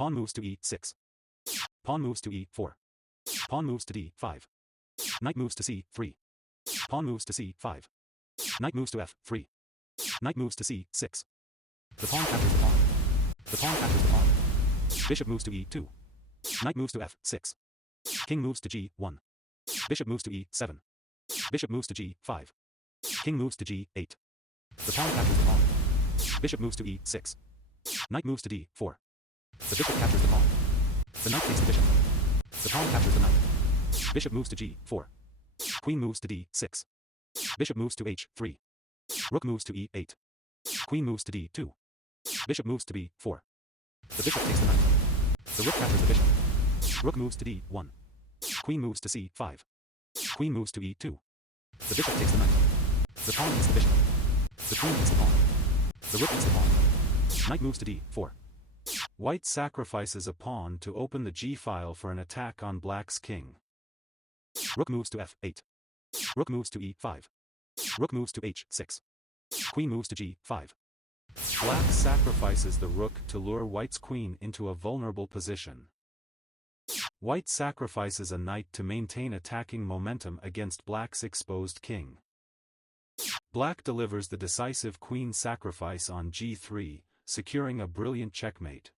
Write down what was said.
Pawn moves to e6. Pawn moves to e4. Pawn moves to d5. Knight moves to c3. Pawn moves to c5. Knight moves to f3. Knight moves to c6. The pawn captures the pawn. The pawn captures the pawn. Bishop moves to e2. Knight moves to f6. King moves to g1. Bishop moves to e7. Bishop moves to g5. King moves to g8. The pawn captures the pawn. Bishop moves to e6. Knight moves to d4. The bishop captures the pawn. The knight takes the bishop. The pawn captures the knight. Bishop moves to g4. Queen moves to d6. Bishop moves to h3. Rook moves to e8. Queen moves to d2. Bishop moves to b4. The bishop takes the knight. The rook captures the bishop. Rook moves to d1. Queen moves to c5. Queen moves to e2. The bishop takes the knight. The pawn eats the bishop. The queen eats the pawn. The rook eats the pawn. Knight moves to d4. White sacrifices a pawn to open the g-file for an attack on black's king. Rook moves to f8. Rook moves to e5. Rook moves to h6. Queen moves to g5. Black sacrifices the rook to lure white's queen into a vulnerable position. White sacrifices a knight to maintain attacking momentum against black's exposed king. Black delivers the decisive queen sacrifice on g3, securing a brilliant checkmate.